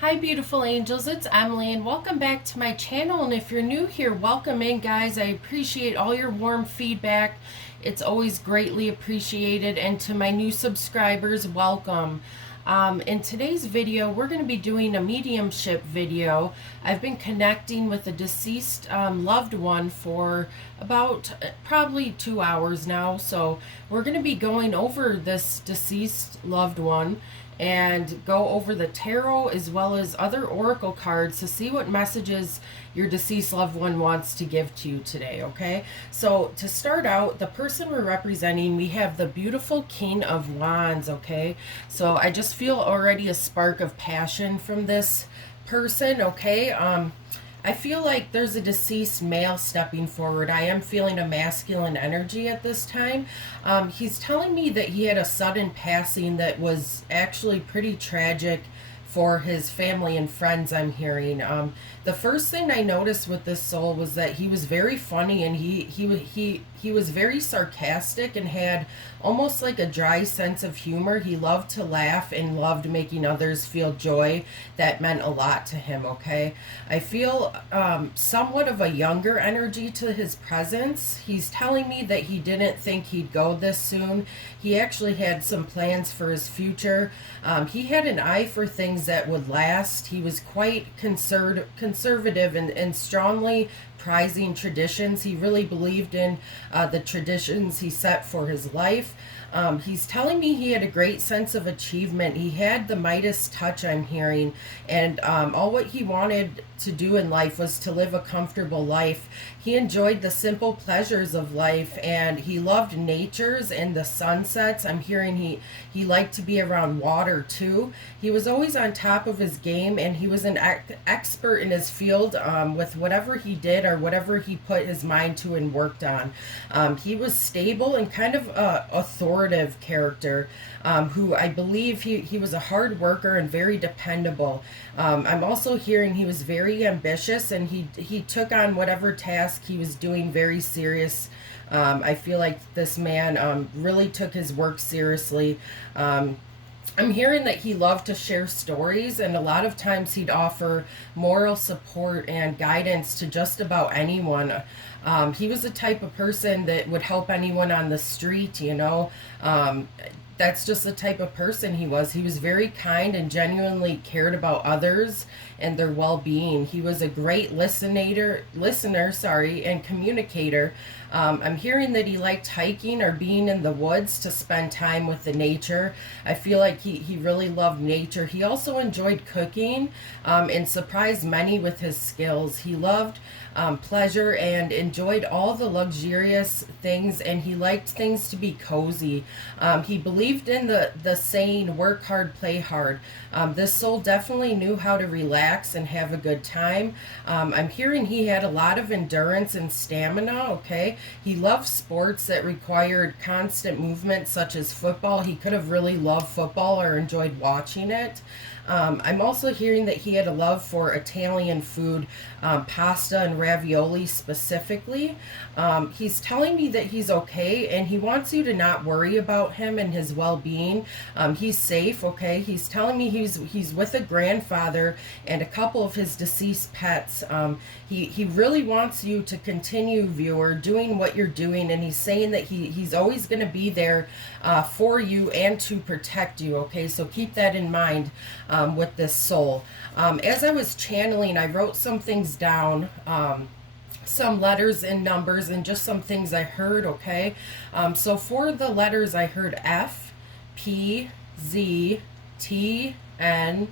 Hi beautiful angels, it's Emily and welcome back to my channel. And if you're new here, welcome in guys. I appreciate all your warm feedback. It's always greatly appreciated. And to my new subscribers, welcome. In today's video, we're going to be doing a mediumship video. I've been connecting with a deceased loved one for about probably 2 hours now. So we're going to be going over this deceased loved one and go over the tarot as well as other oracle cards to see what messages your deceased loved one wants to give to you today, okay? So to start out, the person we're representing, we have the beautiful King of Wands, okay? So I just feel already a spark of passion from this person, okay? I feel like there's a deceased male stepping forward. I am feeling a masculine energy at this time. He's telling me that he had a sudden passing that was actually pretty tragic for his family and friends, I'm hearing. The first thing I noticed with this soul was that he was very funny, and he was very sarcastic and had almost like a dry sense of humor. He loved to laugh and loved making others feel joy. That meant a lot to him, okay? I feel somewhat of a younger energy to his presence. He's telling me that he didn't think he'd go this soon. He actually had some plans for his future. He had an eye for things that would last. He was quite conservative and strongly prizing traditions. He really believed in the traditions he set for his life. He's telling me he had a great sense of achievement. He had the Midas touch, I'm hearing, and all what he wanted to do in life was to live a comfortable life. He enjoyed the simple pleasures of life, and he loved natures and the sunsets. I'm hearing he liked to be around water too. He was always on top of his game, and he was an expert in his field with whatever he did or whatever he put his mind to and worked on. He was stable and kind of authoritative character, who I believe he was a hard worker and very dependable. I'm also hearing he was very ambitious, and he took on whatever task he was doing very serious. I feel like this man really took his work seriously. I'm hearing that he loved to share stories, and a lot of times he'd offer moral support and guidance to just about anyone. He was the type of person that would help anyone on the street, you know. That's just the type of person he was. He was very kind and genuinely cared about others and their well-being. He was a great listener, and communicator. I'm hearing that he liked hiking or being in the woods to spend time with the nature. I feel like he really loved nature. He also enjoyed cooking and surprised many with his skills. He loved pleasure and enjoyed all the luxurious things, and he liked things to be cozy. He believed in the saying, work hard, play hard. This soul definitely knew how to relax and have a good time. I'm hearing he had a lot of endurance and stamina, okay? He loved sports that required constant movement, such as football. He could have really loved football or enjoyed watching it. I'm also hearing that he had a love for Italian food, pasta and ravioli specifically. He's telling me that he's okay, and he wants you to not worry about him and his well-being. He's safe, okay? He's telling me he's with a grandfather and a couple of his deceased pets. He really wants you to continue, viewer, doing what you're doing, and he's saying that he's always going to be there for you and to protect you, okay? So keep that in mind with this soul. As I was channeling, I wrote some things down, some letters and numbers, and just some things I heard, okay? So for the letters, I heard F, P, Z, T, N,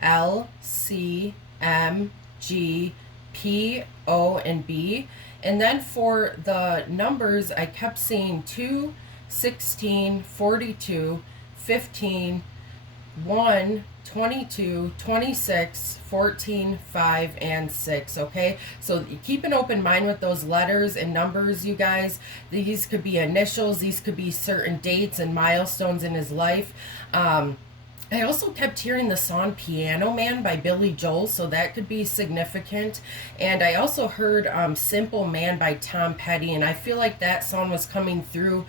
L, C, M, G, P, O, and B. And then for the numbers, I kept seeing 2, 16, 42, 15, 1, 22, 26, 14, 5, and 6, okay? So keep an open mind with those letters and numbers, you guys. These could be initials. These could be certain dates and milestones in his life. I also kept hearing the song Piano Man by Billy Joel, so that could be significant. And I also heard Simple Man by Tom Petty, and I feel like that song was coming through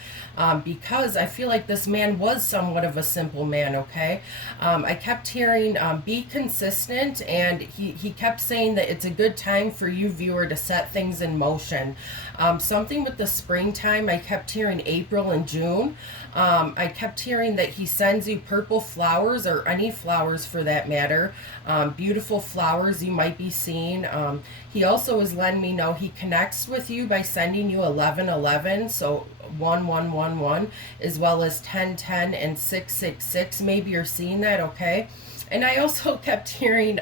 because I feel like this man was somewhat of a simple man, okay? I kept hearing Be Consistent, and he kept saying that it's a good time for you, viewer, to set things in motion. Something with the springtime, I kept hearing April and June. I kept hearing that he sends you purple flowers, or any flowers for that matter, beautiful flowers you might be seeing. He also is letting me know he connects with you by sending you 1111, so 1111, as well as 1010 and 666. Maybe you're seeing that, okay? And I also kept hearing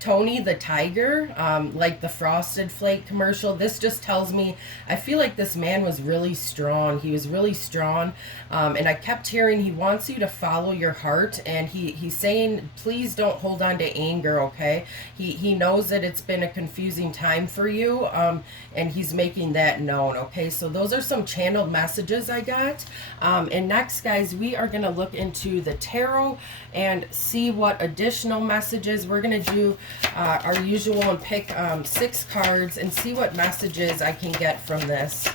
Tony the Tiger, like the Frosted Flake commercial. This just tells me, I feel like this man was really strong. He was really strong. And I kept hearing he wants you to follow your heart. And he's saying, please don't hold on to anger, okay? He knows that it's been a confusing time for you. And he's making that known, okay? So those are some channeled messages I got. And next, guys, we are going to look into the tarot and see what additional messages we're going to do. Our usual, and pick 6 cards and see what messages I can get from this.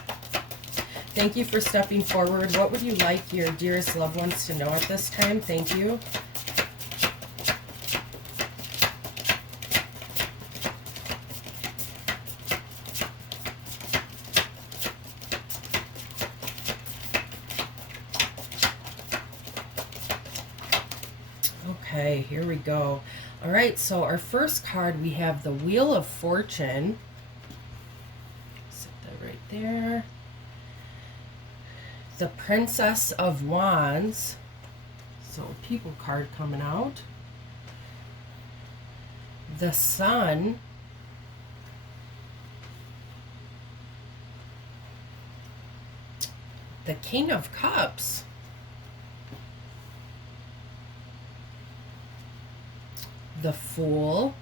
Thank you for stepping forward. What would you like your dearest loved ones to know at this time? Thank you. Okay, here we go. All right, so our first card, we have the Wheel of Fortune. Set that right there. The Princess of Wands. So a people card coming out. The Sun. The King of Cups. The Fool.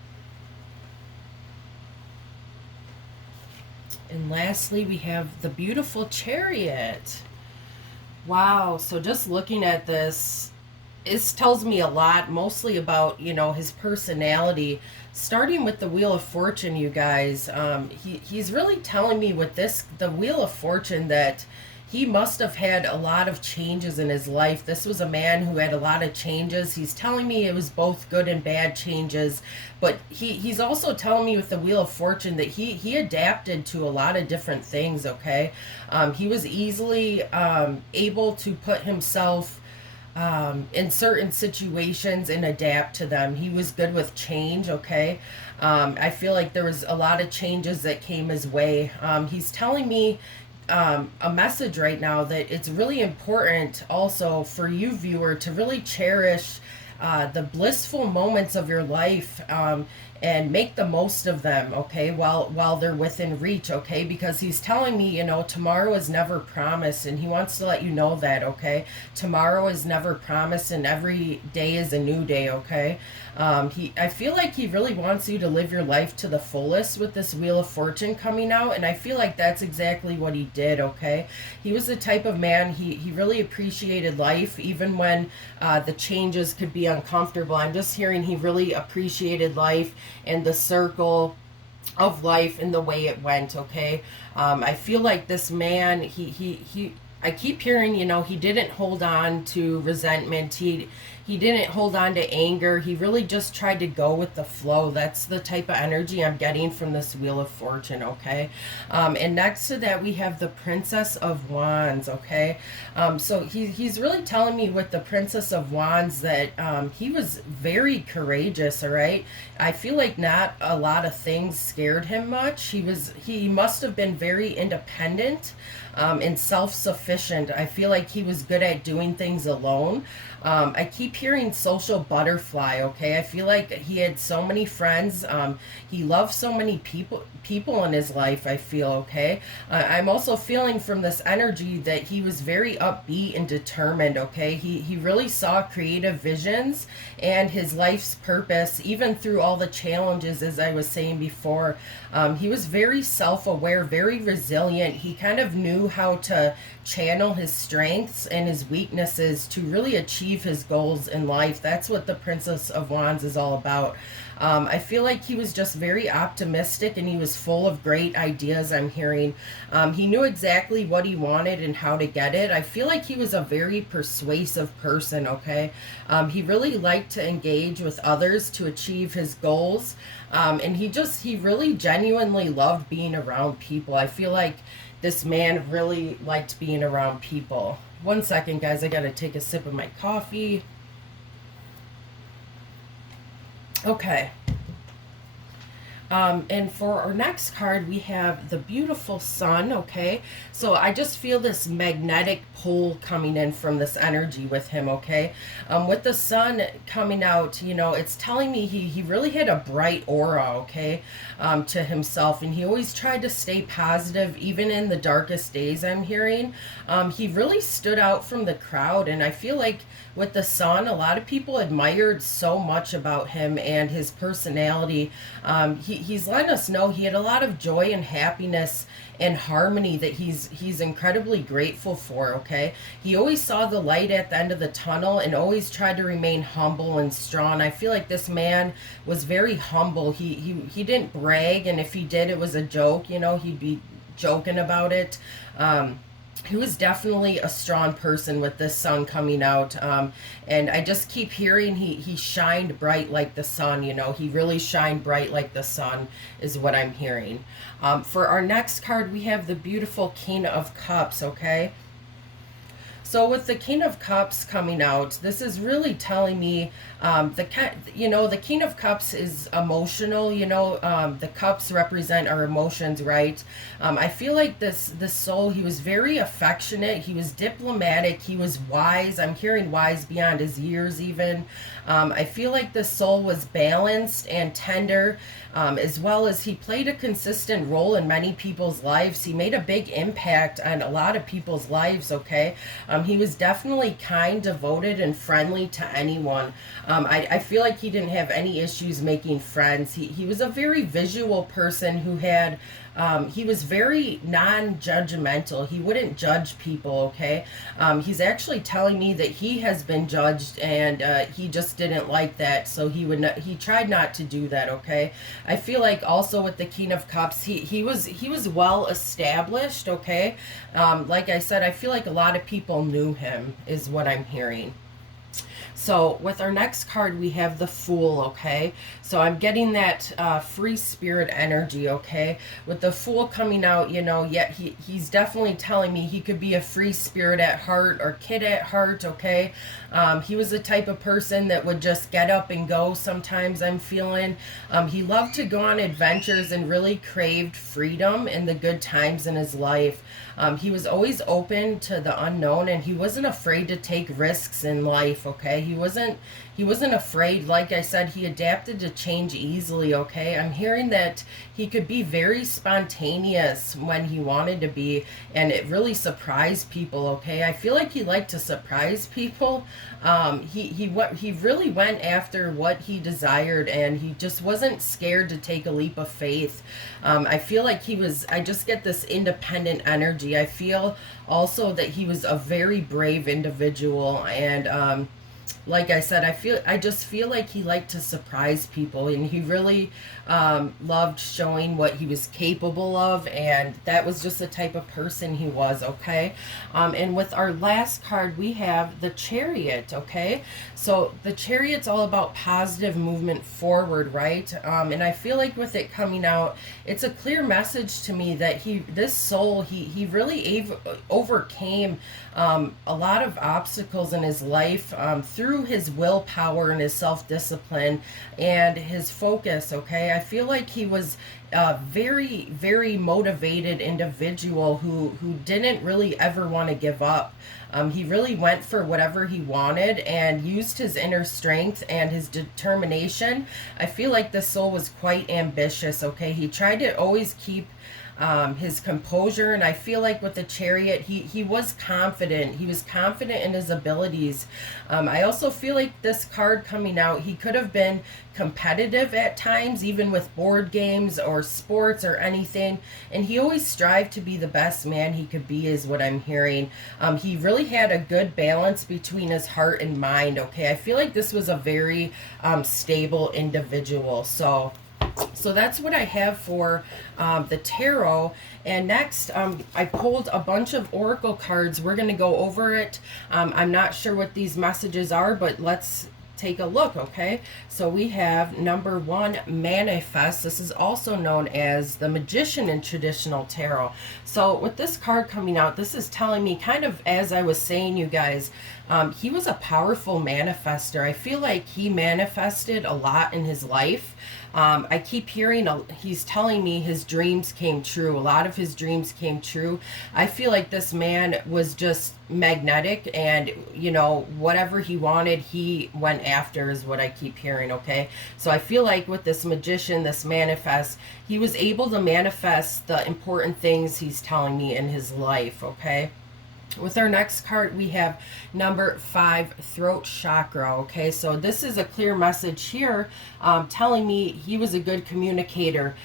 And lastly, we have the beautiful Chariot. Wow, so just looking at this, it tells me a lot, mostly about, you know, his personality. Starting with the Wheel of Fortune, you guys, he's really telling me with this, the Wheel of Fortune, that he must have had a lot of changes in his life. This was a man who had a lot of changes. He's telling me it was both good and bad changes. But he's also telling me with the Wheel of Fortune that he adapted to a lot of different things, okay? He was easily able to put himself in certain situations and adapt to them. He was good with change, okay? I feel like there was a lot of changes that came his way. He's telling me a message right now that it's really important also for you, viewer, to really cherish the blissful moments of your life, and make the most of them, okay, while they're within reach, okay? Because he's telling me, you know, tomorrow is never promised, and he wants to let you know that, okay? Tomorrow is never promised, and every day is a new day, okay? I feel like he really wants you to live your life to the fullest with this Wheel of Fortune coming out, and I feel like that's exactly what he did, okay? He was the type of man, he really appreciated life, even when the changes could be uncomfortable. I'm just hearing he really appreciated life and the circle of life and the way it went, okay? I feel like this man, I keep hearing, you know, he didn't hold on to resentment. He didn't hold on to anger. He really just tried to go with the flow. That's the type of energy I'm getting from this Wheel of Fortune, okay? And next to that, we have the Princess of Wands, okay? So he's really telling me with the Princess of Wands that he was very courageous, all right? I feel like not a lot of things scared him much. He must have been very independent and self-sufficient. I feel like he was good at doing things alone. I keep hearing social butterfly, okay? I feel like he had so many friends. He loved so many people in his life, I feel, okay? I'm also feeling from this energy that he was very upbeat and determined, okay? He really saw creative visions and his life's purpose, even through all the challenges, as I was saying before. He was very self-aware, very resilient. He kind of knew how to channel his strengths and his weaknesses to really achieve achieve his goals in life. That's what the Princess of Wands is all about. I feel like he was just very optimistic, and he was full of great ideas, I'm hearing. He knew exactly what he wanted and how to get it. I feel like he was a very persuasive person, okay? He really liked to engage with others to achieve his goals. And he really genuinely loved being around people. I feel like this man really liked being around people. One second, guys. I got to take a sip of my coffee. Okay. And for our next card, we have the beautiful sun, okay? So I just feel this magnetic pull coming in from this energy with him, okay? With the sun coming out, you know, it's telling me he really had a bright aura, okay, to himself. And he always tried to stay positive, even in the darkest days, I'm hearing. He really stood out from the crowd, and I feel like with the sun, a lot of people admired so much about him and his personality. He's letting us know he had a lot of joy and happiness and harmony that he's incredibly grateful for, okay? He always saw the light at the end of the tunnel and always tried to remain humble and strong. I feel like this man was very humble. He didn't brag, and if he did, it was a joke, you know, he'd be joking about it. He was definitely a strong person with this sun coming out. And I just keep hearing he shined bright like the sun, you know. He really shined bright like the sun is what I'm hearing. For our next card, we have the beautiful King of Cups, okay? So with the King of Cups coming out, this is really telling me, the King of Cups is emotional, you know, the cups represent our emotions, right? I feel like this soul, he was very affectionate, he was diplomatic, he was wise. I'm hearing wise beyond his years even. I feel like the soul was balanced and tender, as well as he played a consistent role in many people's lives. He made a big impact on a lot of people's lives, okay? He was definitely kind, devoted, and friendly to anyone. I feel like he didn't have any issues making friends. He was a very visual person who had, he was very non-judgmental. He wouldn't judge people, okay? He's actually telling me that he has been judged, and he just didn't like that, so he tried not to do that, okay? I feel like also with the King of Cups, he was well established, okay? Like I said, I feel like a lot of people knew him, is what I'm hearing. So with our next card, we have the Fool, okay? So I'm getting that free spirit energy, okay? With the Fool coming out, you know, yet he's definitely telling me he could be a free spirit at heart or kid at heart, okay? He was the type of person that would just get up and go sometimes, I'm feeling. He loved to go on adventures and really craved freedom and the good times in his life. He was always open to the unknown, and he wasn't afraid to take risks in life, okay? He wasn't afraid. Like I said, he adapted to change easily, okay? I'm hearing that he could be very spontaneous when he wanted to be, and it really surprised people, okay? I feel like he liked to surprise people. He really went after what he desired, and he just wasn't scared to take a leap of faith. I feel like I just get this independent energy. I feel also that he was a very brave individual, and like I said, I just feel like he liked to surprise people, and he really loved showing what he was capable of, and that was just the type of person he was, okay? And with our last card, we have the Chariot, okay? So the Chariot's all about positive movement forward, right? And I feel like with it coming out, it's a clear message to me that this soul, he really overcame a lot of obstacles in his life through his willpower and his self-discipline and his focus, okay? I feel like he was a very, very motivated individual who didn't really ever want to give up. He really went for whatever he wanted and used his inner strength and his determination. I feel like this soul was quite ambitious, okay? He tried to always keep his composure. And I feel like with the Chariot, he was confident. He was confident in his abilities. I also feel like this card coming out, he could have been competitive at times, even with board games or sports or anything. And he always strived to be the best man he could be, is what I'm hearing. He really had a good balance between his heart and mind. Okay, I feel like this was a very stable individual. So that's what I have for the tarot. And next, I pulled a bunch of oracle cards. We're going to go over it. I'm not sure what these messages are, but let's take a look. Okay, so we have number 1, manifest. This is also known as the magician in traditional tarot. So with this card coming out, this is telling me, kind of as I was saying, you guys, he was a powerful manifester. I feel like he manifested a lot in his life. I keep hearing he's telling me his dreams came true. A lot of his dreams came true. I feel like this man was just magnetic, and you know, whatever he wanted, he went after, is what I keep hearing. Okay, so I feel like with this magician, this manifest, he was able to manifest the important things he's telling me in his life. Okay, with our next card, we have number 5, throat chakra. Okay, so this is a clear message here, telling me he was a good communicator.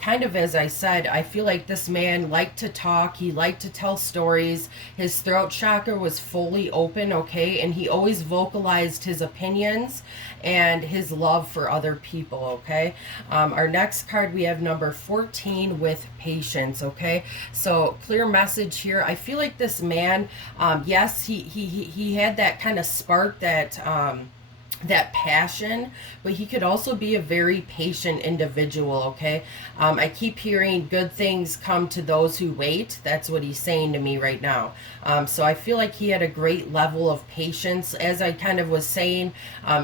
Kind of as I said, I feel like this man liked to talk. He liked to tell stories. His throat chakra was fully open. Okay, and he always vocalized his opinions and his love for other people. Okay, our next card, we have number 14 with patience. Okay, so clear message here. I feel like this man, yes, he had that kind of spark, that passion, but he could also be a very patient individual. Okay, I keep hearing good things come to those who wait. That's what he's saying to me right now. So I feel like he had a great level of patience. As I kind of was saying,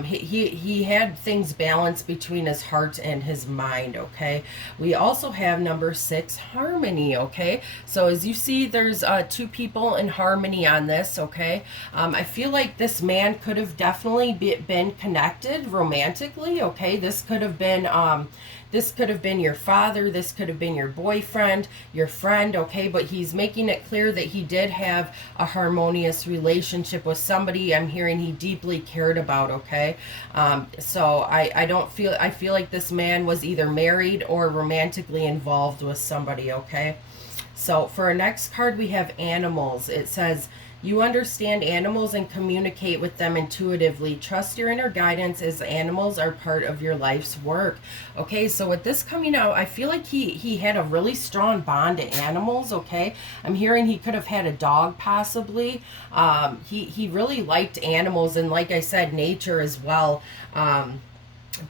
he had things balanced between his heart and his mind. Okay, we also have number 6, harmony. Okay, so as you see, there's 2 people in harmony on this. Okay, I feel like this man could have definitely been connected romantically. Okay, this could have been your father, this could have been your boyfriend, your friend. Okay, but he's making it clear that he did have a harmonious relationship with somebody. I'm hearing he deeply cared about. Okay, so I feel like this man was either married or romantically involved with somebody. Okay, so for our next card, we have animals. It says, you understand animals and communicate with them intuitively. Trust your inner guidance, as animals are part of your life's work. Okay, so with this coming out, I feel like he had a really strong bond to animals. Okay, I'm hearing he could have had a dog possibly. He really liked animals, and like I said, nature as well.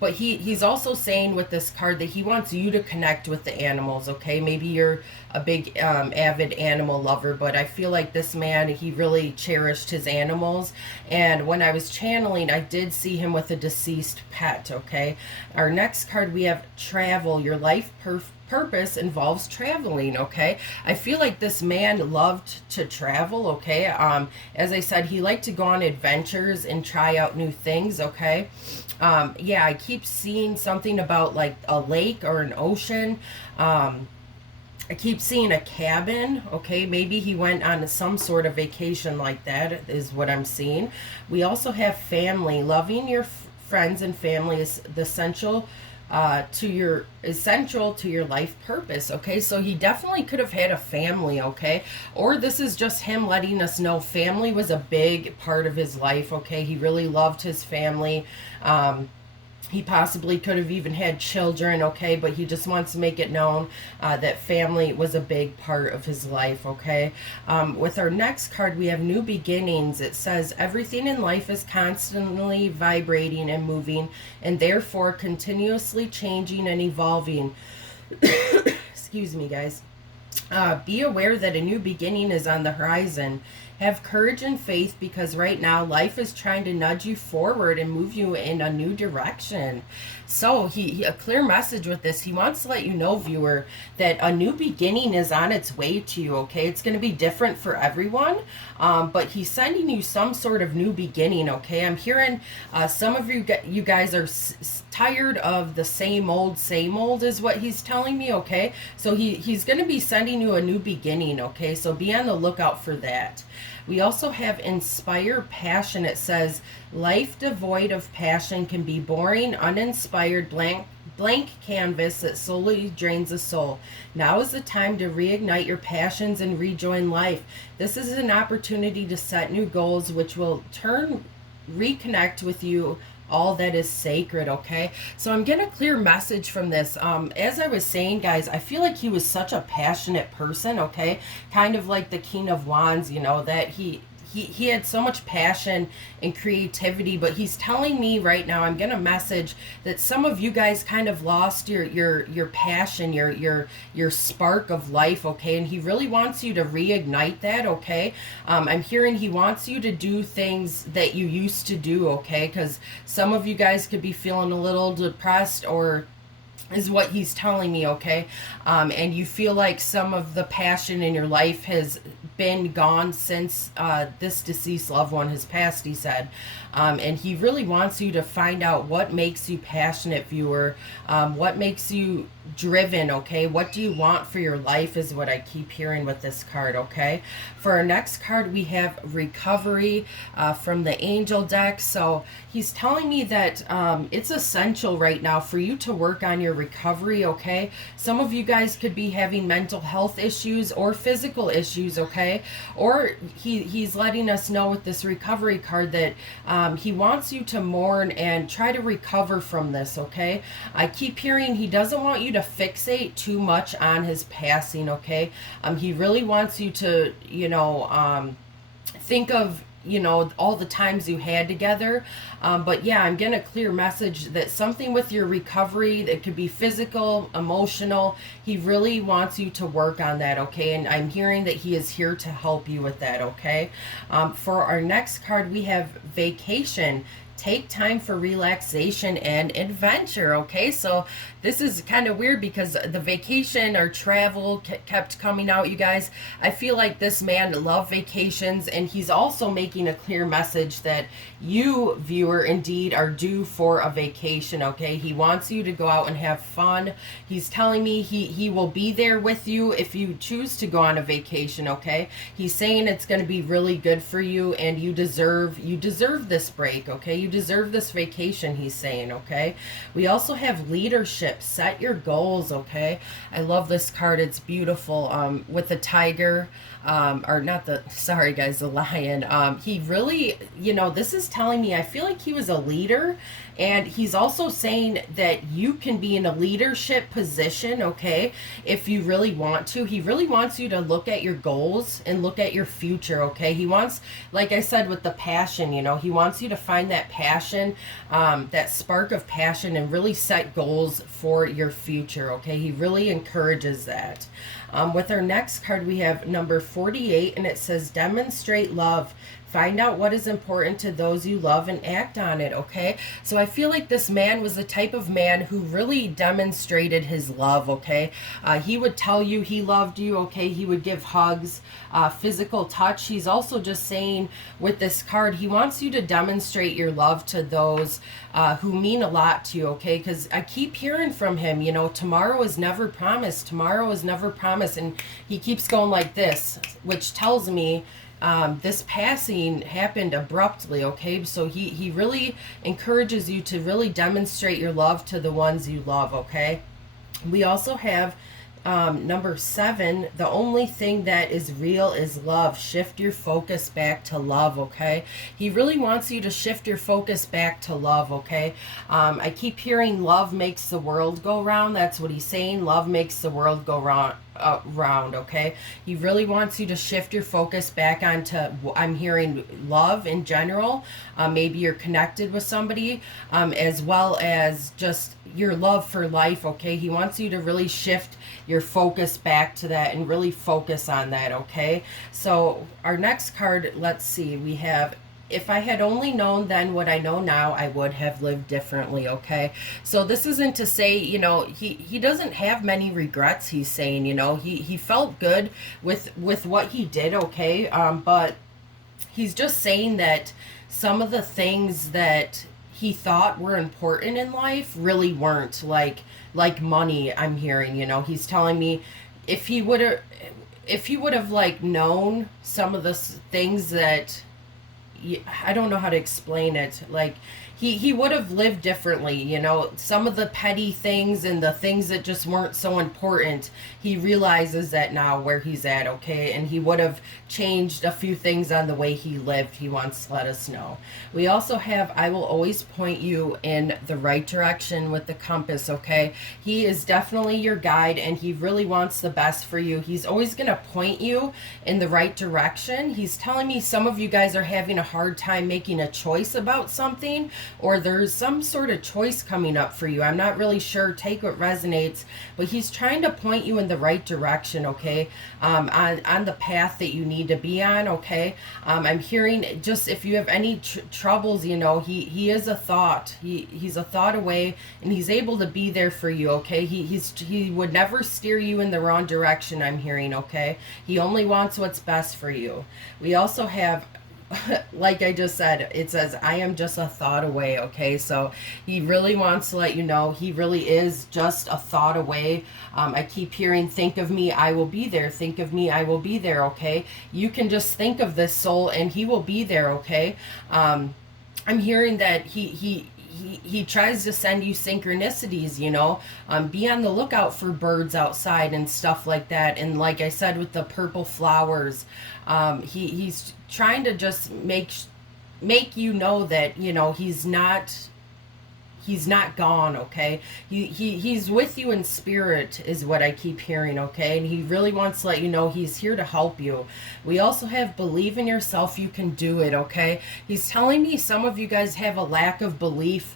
But he's also saying with this card that he wants you to connect with the animals. Okay, maybe you're a big avid animal lover, but I feel like this man, he really cherished his animals. And when I was channeling, I did see him with a deceased pet. Okay, our next card, we have travel. Your life purpose involves traveling. Okay, I feel like this man loved to travel. Okay, as I said, he liked to go on adventures and try out new things. Okay, yeah, I keep seeing something about like a lake or an ocean. I keep seeing a cabin. Okay, maybe he went on some sort of vacation like that, is what I'm seeing. We also have family. Loving your friends and family is essential to your life purpose. Okay, so he definitely could have had a family. Okay, or this is just him letting us know family was a big part of his life. Okay, he really loved his family. He possibly could have even had children. Okay, but he just wants to make it known that family was a big part of his life. Okay, with our next card, we have new beginnings. It says, everything in life is constantly vibrating and moving, and therefore continuously changing and evolving. Excuse me, guys. Be aware that a new beginning is on the horizon. Have courage and faith, because right now life is trying to nudge you forward and move you in a new direction. So a clear message with this. He wants to let you know, viewer, that a new beginning is on its way to you, okay? It's going to be different for everyone, but he's sending you some sort of new beginning, okay? I'm hearing some of you guys are tired of the same old is what he's telling me, okay? So he's going to be sending you a new beginning, okay? So be on the lookout for that. We also have inspire passion. It says, life devoid of passion can be boring, uninspired, blank canvas that slowly drains the soul. Now is the time to reignite your passions and rejoin life. This is an opportunity to set new goals, which will reconnect with you all that is sacred, okay? So I'm getting a clear message from this. As I was saying, guys, I feel like he was such a passionate person, okay? Kind of like the King of Wands, you know, that he had so much passion and creativity, but he's telling me right now, I'm gonna message that some of you guys kind of lost your passion, your spark of life, okay? And he really wants you to reignite that, okay? I'm hearing he wants you to do things that you used to do, okay? Because some of you guys could be feeling a little depressed, or is what he's telling me, okay? And you feel like some of the passion in your life has been gone since this deceased loved one has passed, he said. And he really wants you to find out what makes you passionate, viewer. What makes you driven, okay? What do you want for your life is what I keep hearing with this card, okay? For our next card, we have recovery from the angel deck. So he's telling me that it's essential right now for you to work on your recovery, okay? Some of you guys could be having mental health issues or physical issues, okay? Or he's letting us know with this recovery card that he wants you to mourn and try to recover from this, okay? I keep hearing he doesn't want you to fixate too much on his passing, okay? He really wants you to, you know, think of, you know, all the times you had together. But yeah, I'm getting a clear message that something with your recovery, that could be physical, emotional, he really wants you to work on that, okay? And I'm hearing that he is here to help you with that, okay? For our next card, we have vacation. Take time for relaxation and adventure, okay? So this is kind of weird because the vacation or travel kept coming out, you guys. I feel like this man loved vacations, and he's also making a clear message that you, viewer, indeed are due for a vacation, okay? He wants you to go out and have fun. He's telling me he will be there with you if you choose to go on a vacation, okay? He's saying it's going to be really good for you, and you deserve this break, okay? You deserve this vacation, he's saying, okay? We also have leadership. Set your goals, okay? I love this card. It's beautiful, with the tiger, or not the, sorry guys, the lion. He really, you know, this is telling me, I feel like he was a leader, and he's also saying that you can be in a leadership position, okay, if you really want to. He really wants you to look at your goals and look at your future, okay? He wants, like I said, with the passion, you know, he wants you to find that passion, that spark of passion, and really set goals for your future, okay? He really encourages that. With our next card, we have number 48, and it says, demonstrate love. Find out what is important to those you love and act on it, okay? So I feel like this man was the type of man who really demonstrated his love, okay? He would tell you he loved you, okay? He would give hugs, physical touch. He's also just saying with this card, he wants you to demonstrate your love to those who mean a lot to you, okay? Because I keep hearing from him, you know, tomorrow is never promised. Tomorrow is never promised. And he keeps going like this, which tells me this passing happened abruptly, okay? So he really encourages you to really demonstrate your love to the ones you love, okay? We also have number 7, the only thing that is real is love. Shift your focus back to love, okay? He really wants you to shift your focus back to love, okay? I keep hearing love makes the world go round. That's what he's saying. Love makes the world go around, okay? He really wants you to shift your focus back onto, I'm hearing, love in general. Maybe you're connected with somebody, as well as just your love for life, okay? He wants you to really shift your focus back to that and really focus on that, okay? So our next card, let's see, we have, if I had only known then what I know now, I would have lived differently, okay? So this isn't to say, you know, he doesn't have many regrets, he's saying, you know, he felt good with what he did, okay? But he's just saying that some of the things that he thought were important in life really weren't, like money, I'm hearing, you know. He's telling me if he would have like known some of the things that, I don't know how to explain it. Like, he would have lived differently, you know. Some of the petty things and the things that just weren't so important, he realizes that now where he's at, okay? And he would have changed a few things on the way he lived, he wants to let us know. We also have, I will always point you in the right direction with the compass, okay? He is definitely your guide, and he really wants the best for you. He's always going to point you in the right direction. He's telling me some of you guys are having a hard time making a choice about something, or there's some sort of choice coming up for you. I'm not really sure. Take what resonates, but he's trying to point you in the right direction, okay? On the path that you need to be on, okay? I'm hearing, just if you have any troubles, you know, he is a thought. He's a thought away, and he's able to be there for you, okay? He would never steer you in the wrong direction, I'm hearing, okay? He only wants what's best for you. We also have, like I just said, it says, I am just a thought away, okay? So he really wants to let you know he really is just a thought away. I keep hearing, think of me, I will be there. Think of me, I will be there, okay? You can just think of this soul, and he will be there, okay? I'm hearing that he tries to send you synchronicities, you know. Be on the lookout for birds outside and stuff like that. And like I said, with the purple flowers, he's trying to just make you know that, you know, he's not gone, okay? He's with you in spirit is what I keep hearing, okay? And he really wants to let you know he's here to help you. We also have believe in yourself, you can do it, okay? He's telling me some of you guys have a lack of belief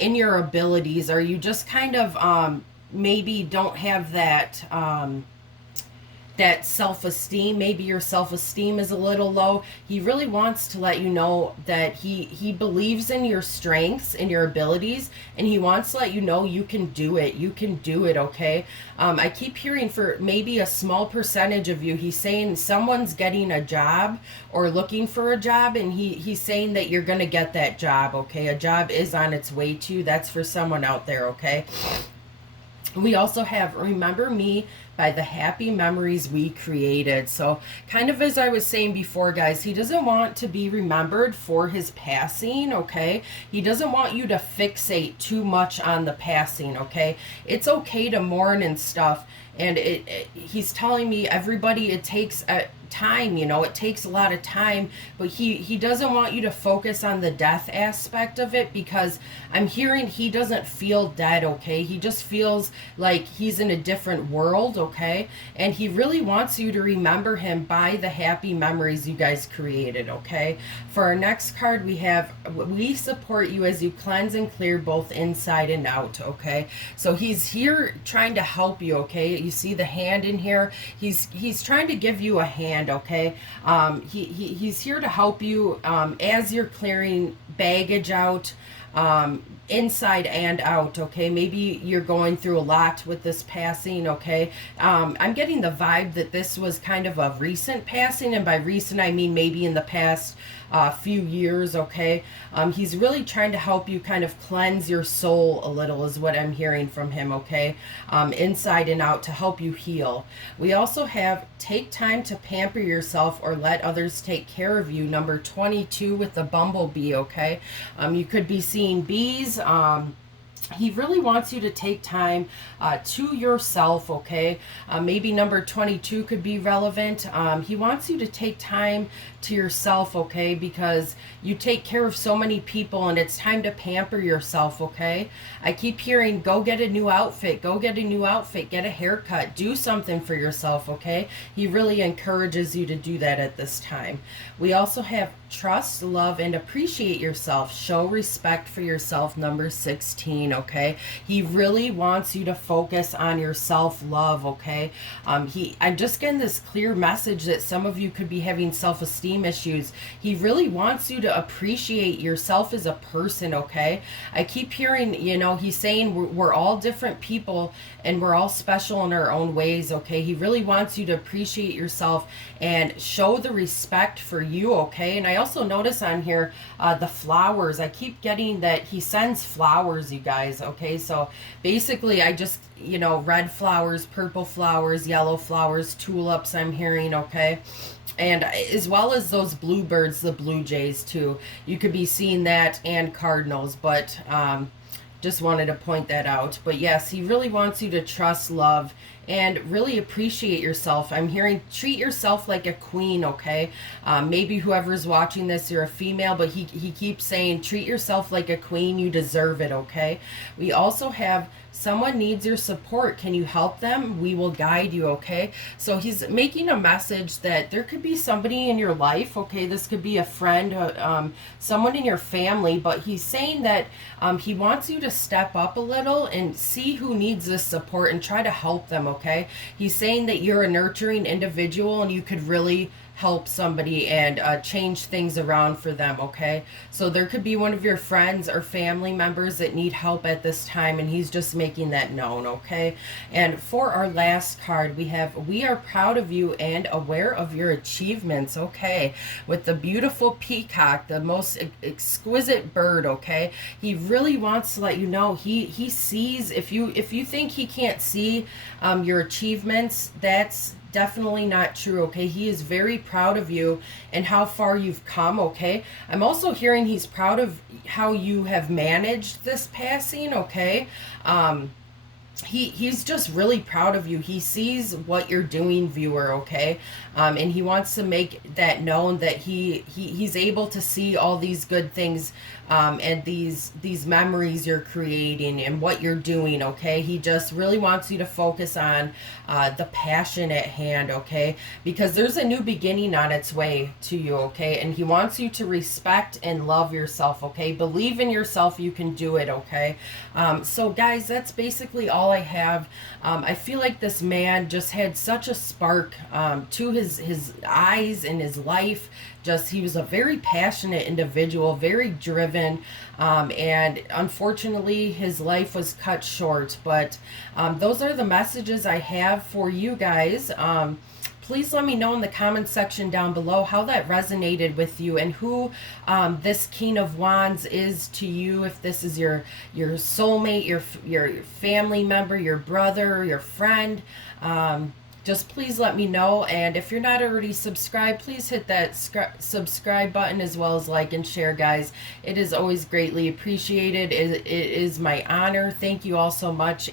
in your abilities, or you just kind of maybe don't have that self-esteem. Maybe your self-esteem is a little low. He really wants to let you know that he believes in your strengths and your abilities, and he wants to let you know you can do it. You can do it, okay? I keep hearing for maybe a small percentage of you, he's saying someone's getting a job or looking for a job, and he's saying that you're going to get that job, okay? A job is on its way to you. That's for someone out there, okay? We also have remember me by the happy memories we created. So kind of as I was saying before, guys, he doesn't want to be remembered for his passing, okay? He doesn't want you to fixate too much on the passing, okay? It's okay to mourn and stuff. And he's telling me, everybody, it takes time, you know, it takes a lot of time, but he doesn't want you to focus on the death aspect of it, because I'm hearing he doesn't feel dead, okay? He just feels like he's in a different world, okay? And he really wants you to remember him by the happy memories you guys created, okay? For our next card, we have, we support you as you cleanse and clear both inside and out, okay? So he's here trying to help you, okay? You see the hand in here? He's trying to give you a hand, okay? He's here to help you as you're clearing baggage out, inside and out, okay? Maybe you're going through a lot with this passing, okay? I'm getting the vibe that this was kind of a recent passing, and by recent I mean maybe in the past few years, okay? He's really trying to help you kind of cleanse your soul a little is what I'm hearing from him, okay? Inside and out, to help you heal. We also have take time to pamper yourself or let others take care of you, number 22 with the bumblebee, okay? You could be seeing bees, He really wants you to take time to yourself, okay? Maybe number 22 could be relevant. He wants you to take time to yourself, okay? Because you take care of so many people and it's time to pamper yourself, okay? I keep hearing, go get a new outfit, go get a new outfit, get a haircut, do something for yourself, okay? He really encourages you to do that at this time. We also have trust, love, and appreciate yourself. Show respect for yourself, number 16, okay? He really wants you to focus on your self-love, okay? I'm just getting this clear message that some of you could be having self-esteem issues. He really wants you to appreciate yourself as a person, okay? I keep hearing, you know, he's saying we're all different people and we're all special in our own ways, okay? He really wants you to appreciate yourself and show the respect for you, okay? And I also notice on here the flowers. I keep getting that he sends flowers, you guys, okay? So basically I just, you know, red flowers, purple flowers, yellow flowers, tulips I'm hearing, okay? And as well as those bluebirds, the blue jays too. You could be seeing that, and cardinals, but just wanted to point that out. But yes, he really wants you to trust, love, and really appreciate yourself. I'm hearing treat yourself like a queen, okay? Maybe whoever's watching this, you're a female, but he keeps saying treat yourself like a queen. You deserve it, okay? We also have someone needs your support. Can you help them? We will guide you, okay? So he's making a message that there could be somebody in your life, okay? This could be a friend, someone in your family, but he's saying that he wants you to step up a little and see who needs this support and try to help them, okay? He's saying that you're a nurturing individual and you could really help somebody and change things around for them, okay? So there could be one of your friends or family members that need help at this time, and he's just making that known, okay? And for our last card, we have, we are proud of you and aware of your achievements, okay? With the beautiful peacock, the most exquisite bird, okay? He really wants to let you know he sees, if you think he can't see your achievements, that's definitely not true, okay? He is very proud of you and how far you've come, okay? I'm also hearing he's proud of how you have managed this passing, okay? He's just really proud of you. He sees what you're doing, viewer, okay? And he wants to make that known that he's able to see all these good things and these memories you're creating and what you're doing, okay? He just really wants you to focus on the passion at hand, okay? Because there's a new beginning on its way to you, okay? And he wants you to respect and love yourself, okay? Believe in yourself, you can do it, okay? So guys, that's basically all I have. I feel like this man just had such a spark to his eyes and his life. Just, he was a very passionate individual, very driven, and unfortunately his life was cut short. But those are the messages I have for you guys. Please let me know in the comment section down below how that resonated with you and who this King of Wands is to you. If this is your soulmate, your family member, your brother, your friend, just please let me know. And if you're not already subscribed, please hit that subscribe button as well as like and share, guys. It is always greatly appreciated. It is my honor. Thank you all so much.